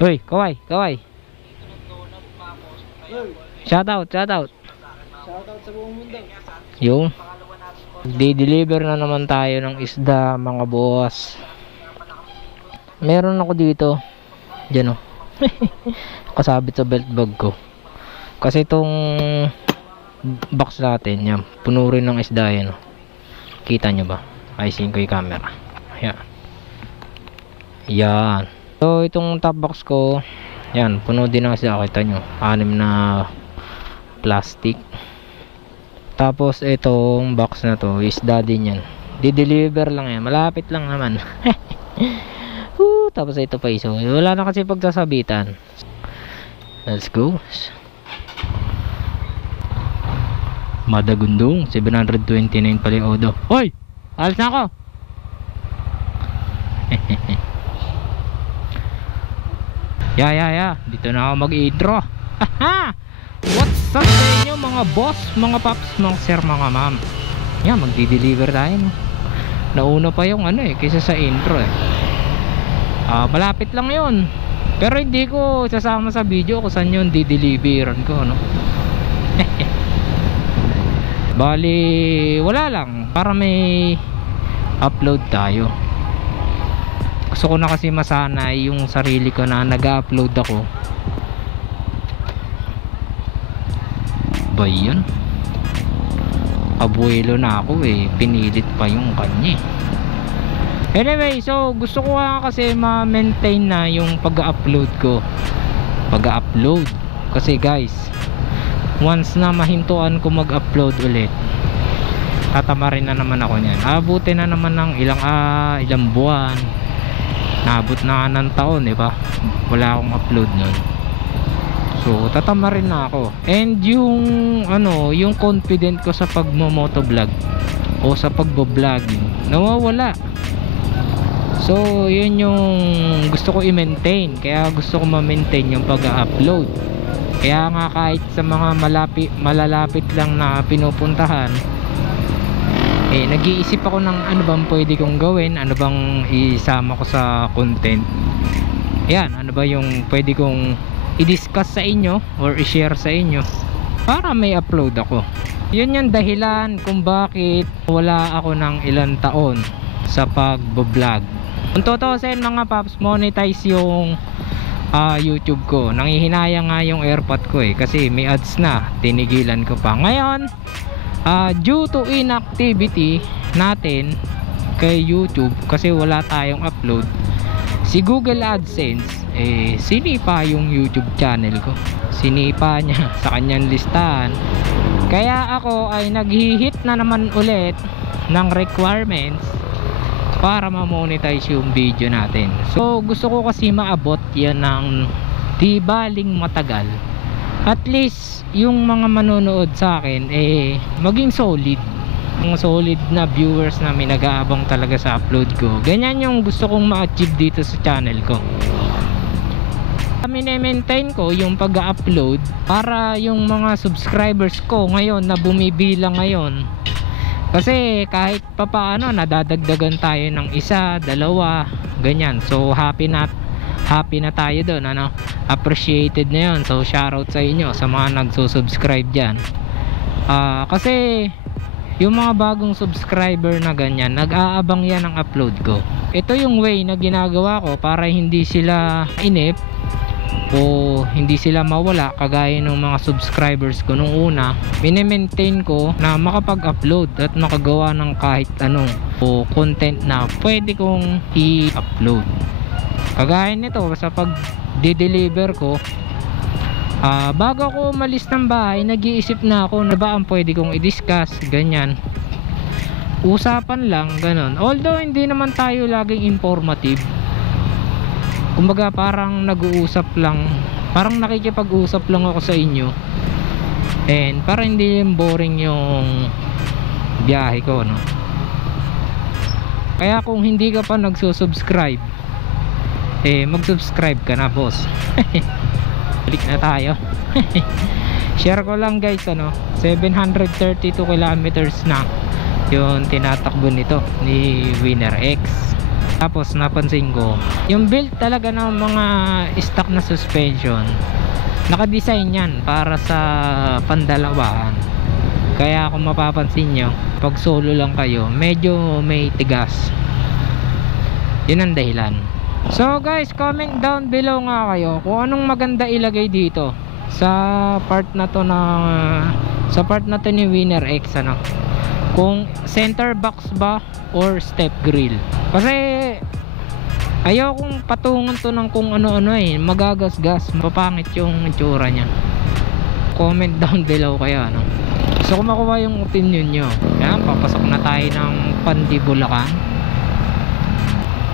Uy, kaway, kaway. Shoutout, shoutout. Shoutout sa buong mundo. Yung di-deliver na naman tayo ng isda, mga boss. Meron ako dito. Diyan, oh. Kasabit sa belt bag ko. Kasi itong box natin, yan, puno rin ng isda yan, oh. Kita nyo ba? Ayusin ko yung camera. Ayan. Yan. So itong top box ko, yan, puno din ng isda. Kita nyo, 6 na plastic. Tapos itong box na to, isda din yan. Di-deliver lang yan, malapit lang naman. Tapos ito pa iso. Wala na kasi pagsasabitan. Let's go. Madagundong 729 pala yung odo. Hoy! Alis na ako! Ya. Dito na ako mag-intro. What's up sa inyo mga boss, mga paps, mga sir, mga ma'am. Yan, magdi-deliver tayo, no? Nauna pa yung ano kaysa sa intro malapit lang yun. Pero hindi ko sasama sa video kung saan yun di-deliveran ko, no? Bali, wala lang, para may upload tayo. Gusto ko na kasi masanay yung sarili ko na nag-upload ako. Ba yun? Abuelo na ako pinilit pa yung kanya. Anyway, so gusto ko kasi ma-maintain na yung pag-upload ko. Pag-upload kasi guys, once na mahintuan ko mag-upload ulit, tatamarin na naman ako niyan. Abutin na naman ng ilang buwan. Naabot na ng taon, diba? Wala akong upload nun. So tatamarin na ako. And yung yung confident ko sa pagmo-motovlog o sa pagbo-vlogging nawawala. So yun yung gusto ko i-maintain. Kaya gusto ko ma-maintain yung pag-upload. Kaya nga kahit sa mga malalapit lang na pinupuntahan, nag-iisip ako ng ano bang pwede kong gawin, ano bang isama ko sa content. Yan, ano ba yung pwede kong i-discuss sa inyo or i-share sa inyo para may upload ako. Yun yung dahilan kung bakit wala ako ng ilang taon sa pag-vlog. Kung tutusin mga paps, monetize yung YouTube ko. Nangihinaya nga yung AirPod ko kasi may ads na, tinigilan ko pa. Ngayon due to inactivity natin kay YouTube kasi wala tayong upload, si Google AdSense sinipa yung YouTube channel ko. Sinipa niya sa kanyang listahan. Kaya ako ay naghihit na naman ulit ng requirements para ma-monetize yung video natin. So gusto ko kasi maabot yan ng di baling matagal. At least yung mga manonood sa akin maging solid. Mga solid na viewers na may nag-aabang talaga sa upload ko. Ganyan yung gusto kong ma-achieve dito sa channel ko. Mine-maintain ko yung pag-upload para yung mga subscribers ko ngayon na bumibilang ngayon. Kasi kahit papaano nadadagdagan tayo ng 1, 2, ganyan. So happy na tayo doon, appreciated na yun. So shoutout sa inyo sa mga nagsusubscribe dyan. Kasi yung mga bagong subscriber na ganyan, nag-aabang yan ng upload ko. Ito yung way na ginagawa ko para hindi sila inip o hindi sila mawala kagaya ng mga subscribers ko nung una. Mine-maintain ko na makapag-upload at makagawa ng kahit anong o content na pwede kong i-upload. Kagaya nito sa pag-deliver ko, bago ako umalis ng bahay, nag-iisip na ako na ba ang pwede kong i-discuss, ganyan. Usapan lang, ganon. Although hindi naman tayo laging informative. Kumbaga parang nag-uusap lang, parang nakikipag-usap lang ako sa inyo. And para hindi boring yung biyahe ko, no? Kaya kung hindi ka pa nagsusubscribe, mag-subscribe ka na, boss. Balik na tayo. Share ko lang guys, 732 kilometers na yung tinatakbo nito ni Winner X. Tapos napansin ko, yung build talaga ng mga stock na suspension, nakadesign yan para sa pandalawahan. Kaya kung mapapansin nyo, pag solo lang kayo, medyo may tigas. Yun ang dahilan. So guys, comment down below nga kayo kung anong maganda ilagay dito sa part na to ni Winner X, ano, kung center box ba or step grill. Kasi ayokong patungan to ng kung ano-ano magagasgas, mapapangit yung itsura nya. Comment down below kayo, ano. So kung makuha yung opinion nyo, yan, papasok na tayo ng Pandibulacan.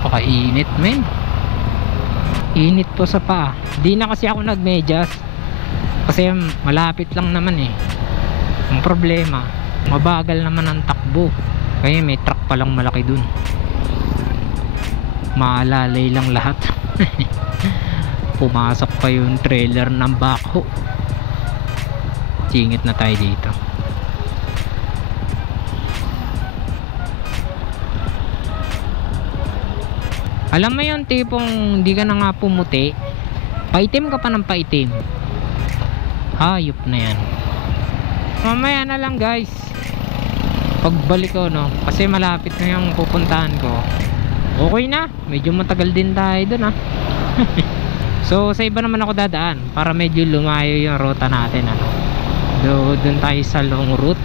Pakainit, men. Init po sa paa. Di na kasi ako nagmedyas kasi malapit lang naman eh. Ang problema, mabagal naman ang takbo, kaya may truck palang malaki dun. Maalalay lang lahat. Pumasok pa yung trailer ng backhoe. Singit na tayo dito. Alam mo yung tipong hindi ka na nga pumuti, paitim ka pa ng paitim. Hayop na yan. Mamaya na lang guys, pagbalik ko, no, kasi malapit na yung pupuntahan ko. Okay na, medyo matagal din tayo dun, ha. So sa iba naman ako dadaan para medyo lumayo yung ruta natin, ano. Doon tayo sa long route.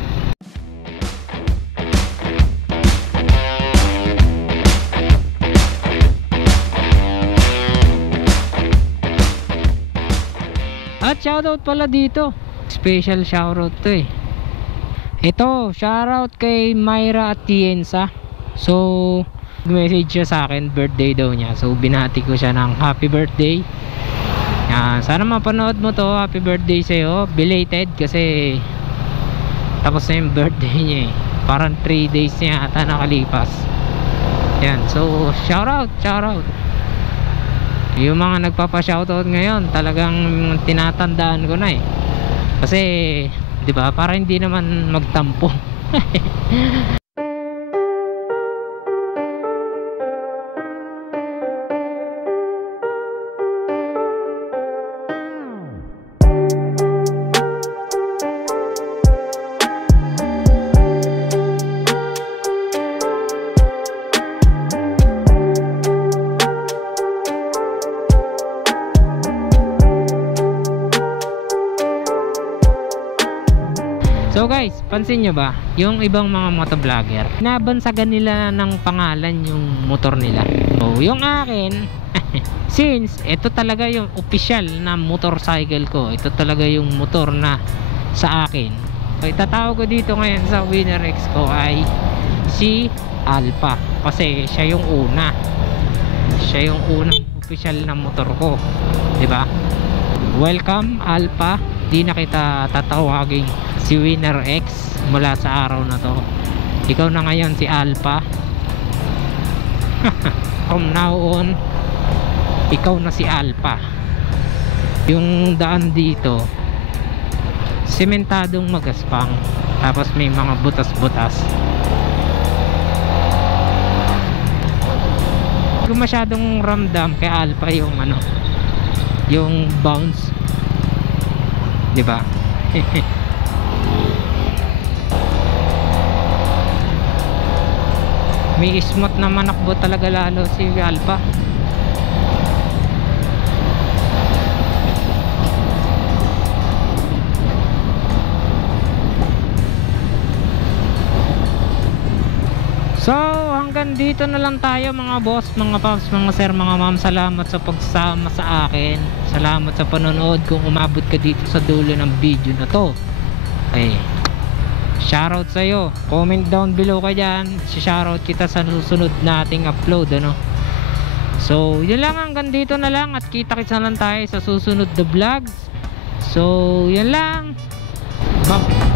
At shoutout pala dito, special shoutout to eh. Ito, shoutout kay Myra Atienza. So message siya sa akin, birthday daw niya. So binati ko siya ng happy birthday. Sana mapanood mo to, happy birthday sa'yo. Belated kasi tapos na yung birthday niya eh. Parang 3 days niya ata nakalipas. Yan, so shoutout. Yung mga nagpapa-shoutout ngayon, talagang tinatandaan ko na eh. Kasi, 'di ba, para hindi naman magtampo. So guys, pansin nyo ba, yung ibang mga motovlogger, nabansagan nila ng pangalan yung motor nila. So yung akin, since ito talaga yung official na motorcycle ko, ito talaga yung motor na sa akin, so itatawag ko dito ngayon sa Winner X ko ay si Alpha. Kasi siya yung una, siya yung unang official na motor ko, diba? Welcome Alpha. Di na kita tatawagin si Winner X mula sa araw na to. Ikaw na ngayon si Alpha. From now on, ikaw na si Alpha. Yung daan dito sementadong magaspang, tapos may mga butas-butas. Kung masyadong ramdam kay Alpha yung ano, yung bounce, diba? May smooth na manakbo talaga lalo si Alpha. So hanggang dito na lang tayo mga boss, mga paps, mga sir, mga ma'am. Salamat sa pagsama sa akin. Salamat sa panonood. Kung umabot ka dito sa dulo ng video na to, ay shoutout sa'yo. Comment down below ka dyan, shoutout kita sa susunod nating upload, ano. So yun lang, hanggang dito na lang. At kita-kits na lang tayo sa susunod na vlogs. So yun lang. Bye.